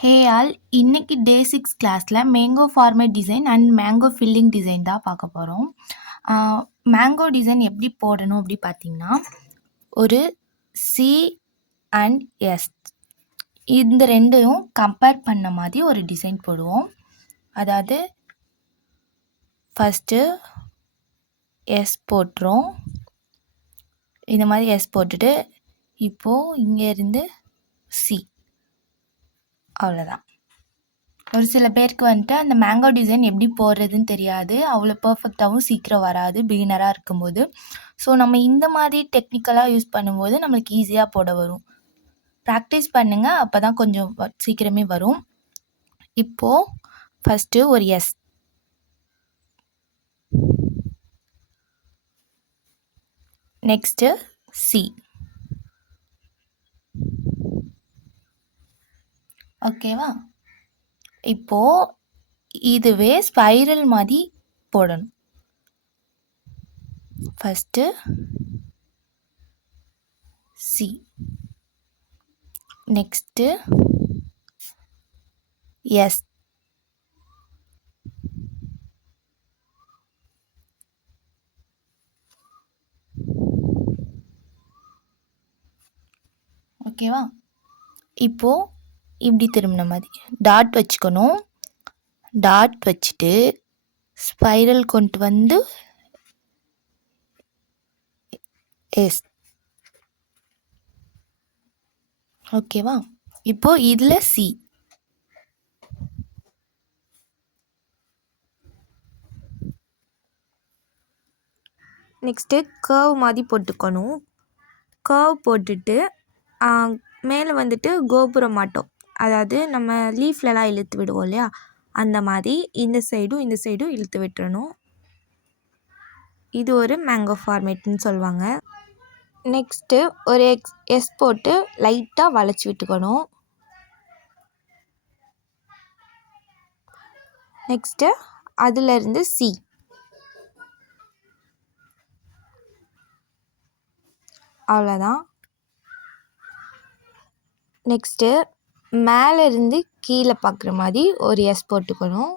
Hey all, இன்னைக்கு டே 6 கிளாஸில் mango format design and mango filling design தான் பார்க்க போகிறோம். மேங்கோ டிசைன் எப்படி போடணும் அப்படி பார்த்தீங்கன்னா, ஒரு சி அண்ட் எஸ் இந்த ரெண்டையும் கம்பேர் பண்ண மாதிரி ஒரு டிசைன் போடுவோம். அதாவது ஃபஸ்ட்டு எஸ் போட்டுரும். இந்த மாதிரி எஸ் போட்டுட்டு இப்போது இங்கேருந்து சி, அவ்வளோதான். ஒரு சில பேருக்கு வந்துட்டு அந்த மேங்கோ டிசைன் எப்படி போடுறதுன்னு தெரியாது, அவ்வளோ பர்ஃபெக்டாகவும் சீக்கிரம் வராது பிகினராக இருக்கும்போது. ஸோ நம்ம இந்த மாதிரி டெக்னிக்கலாக யூஸ் பண்ணும்போது நம்மளுக்கு ஈஸியாக போட வரும். ப்ராக்டிஸ் பண்ணுங்கள், அப்போ தான் கொஞ்சம் சீக்கிரமே வரும். இப்போது ஃபஸ்ட்டு ஒரு எஸ், நெக்ஸ்ட்டு சி, ஓகேவா? இப்போது இதுவே ஸ்பைரல் மாதிரி போடணும். ஃபஸ்ட்டு சி, நெக்ஸ்ட்டு எஸ், ஓகேவா? இப்போது இப்படி திரும்பின மாதிரி டாட் வச்சுக்கணும். டாட் வச்சுட்டு ஸ்பைரல் கொண்டு வந்து எஸ், ஓகேவா? இப்போது இதில் சி, நெக்ஸ்ட்டு கர்வ் மாதிரி போட்டுக்கணும். கர்வ் போட்டுட்டு மேலே வந்துட்டு கோபுரம் மாட்டோம், அதாவது நம்ம லீஃப்லலாம் இழுத்து விடுவோம் இல்லையா, அந்த மாதிரி இந்த சைடும் இழுத்து விட்டுறணும். இது ஒரு மேங்கோ ஃபார்மேட்னு சொல்லுவாங்க. நெக்ஸ்ட்டு ஒரு எஸ் போட்டு லைட்டாக வளைச்சி விட்டுக்கணும். நெக்ஸ்ட்டு அதிலிருந்து சி, அவ்வளோதான். நெக்ஸ்ட்டு மேலே இருந்து கீழே பார்க்குற மாதிரி ஒரு எஸ் போட்டுக்கணும்.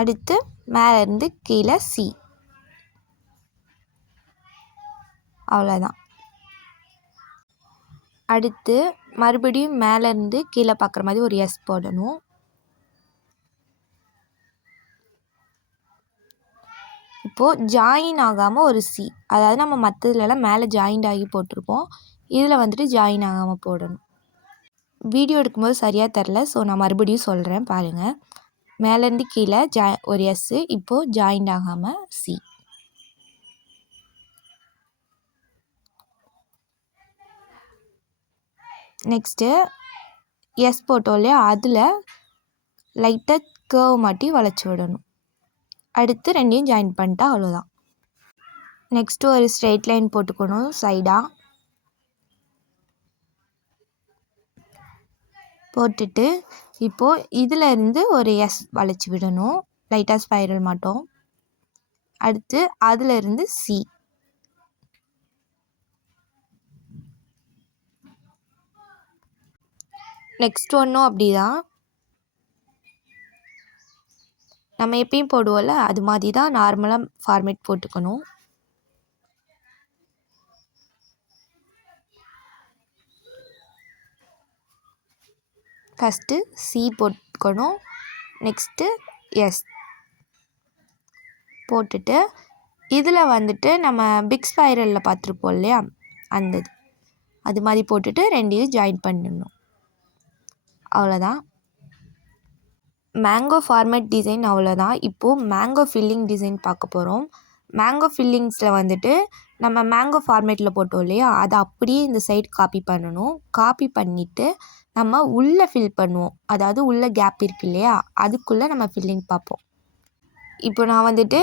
அடுத்து மேலே இருந்து கீழே சி, அவ்வளோதான். அடுத்து மறுபடியும் மேலே இருந்து கீழே பார்க்குற மாதிரி ஒரு எஸ் போடணும். இப்போது ஜாயின் ஆகாமல் ஒரு சி, அதாவது நம்ம மற்றதுலலாம் மேலே ஜாயிண்ட் ஆகி போட்டிருப்போம், இதில் வந்துட்டு ஜாயின் ஆகாமல் போடணும். வீடியோ எடுக்கும்போது சரியாக தெரில, ஸோ நான் மறுபடியும் சொல்கிறேன் பாருங்கள். மேலேருந்து கீழே ஒரு எஸ்ஸு, இப்போது ஜாயிண்ட் ஆகாமல் சி. நெக்ஸ்ட்டு எஸ் போட்டோம் இல்லையா, அதில் லைட்டாக கர்வ் மாட்டி வளைச்சி விடணும். அடுத்து ரெண்டையும் ஜாயின் பண்ணிட்டா அவ்வளோதான். நெக்ஸ்ட்டு ஒரு ஸ்ட்ரெயிட் லைன் போட்டுக்கணும் சைடாக. போட்டுட்டு இப்போது இதில் இருந்து ஒரு எஸ் வளைச்சி விடணும், லைட்டாக ஸ்பைரல் மாட்டோம். அடுத்து அதில் இருந்து சி, நெக்ஸ்ட் ஒன்றும் அப்படி தான், நம்ம எப்பயும் போடுவோம்ல அது மாதிரி தான் நார்மலாக ஃபார்மேட் போட்டுக்கணும். ஃபஸ்ட்டு சி போட்டுக்கணும், நெக்ஸ்ட்டு எஸ் போட்டுட்டு இதில் வந்துட்டு நம்ம பிக் ஸ்பைரலில் பார்த்துருப்போம் இல்லையா, அந்த அது மாதிரி போட்டுட்டு ரெண்டையும் ஜாயின் பண்ணிடணும், அவ்வளோதான். மேங்கோ ஃபார்மேட் டிசைன் அவ்வளோதான். இப்போது மேங்கோ ஃபில்லிங் டிசைன் பார்க்க போகிறோம். மேங்கோ ஃபில்லிங்ஸில் வந்துட்டு நம்ம மேங்கோ ஃபார்மேட்டில் போட்டோம் இல்லையா, அதை அப்படியே இந்த சைடு காப்பி பண்ணணும். காப்பி பண்ணிவிட்டு நம்ம உள்ளே ஃபில் பண்ணுவோம், அதாவது உள்ளே கேப் இருக்கு இல்லையா, அதுக்குள்ளே நம்ம ஃபில்லிங் பார்ப்போம். இப்போ நான் வந்துட்டு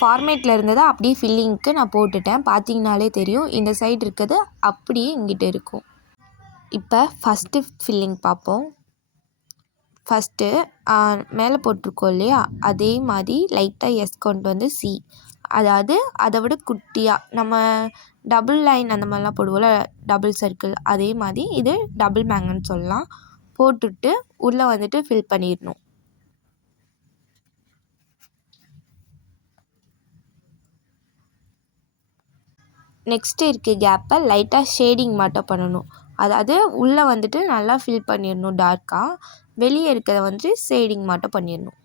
ஃபார்மேட்டில் இருந்ததை அப்படியே ஃபில்லிங்க்கு நான் போட்டுட்டேன், பார்த்தீங்கனாலே தெரியும். இந்த சைடு இருக்கிறது அப்படியே இங்கிட்ட இருக்கும். இப்போ ஃபஸ்ட்டு ஃபில்லிங் பார்ப்போம். ஃபஸ்ட்டு மேலே போட்டிருக்கோம் இல்லையா, அதே மாதிரி லைட்டாக எஸ் கொண்டு வந்து சி, அதாவது அதை விட குட்டியாக நம்ம டபுள் லைன் அந்த மாதிரிலாம் போடுவோம்ல, டபுள் சர்க்கிள், அதே மாதிரி இது டபுள் மேங்கன்னு சொல்லலாம். போட்டுட்டு உள்ளே வந்துட்டு ஃபில் பண்ணிடணும். நெக்ஸ்ட்டு இருக்க கேப்பை லைட்டாக ஷேடிங் மட்டும் பண்ணணும். அதாவது உள்ளே வந்துட்டு நல்லா ஃபில் பண்ணிடணும் டார்க்காக, வெளியே இருக்கிறத வந்துட்டு ஷேடிங் மட்டும் பண்ணிடணும்.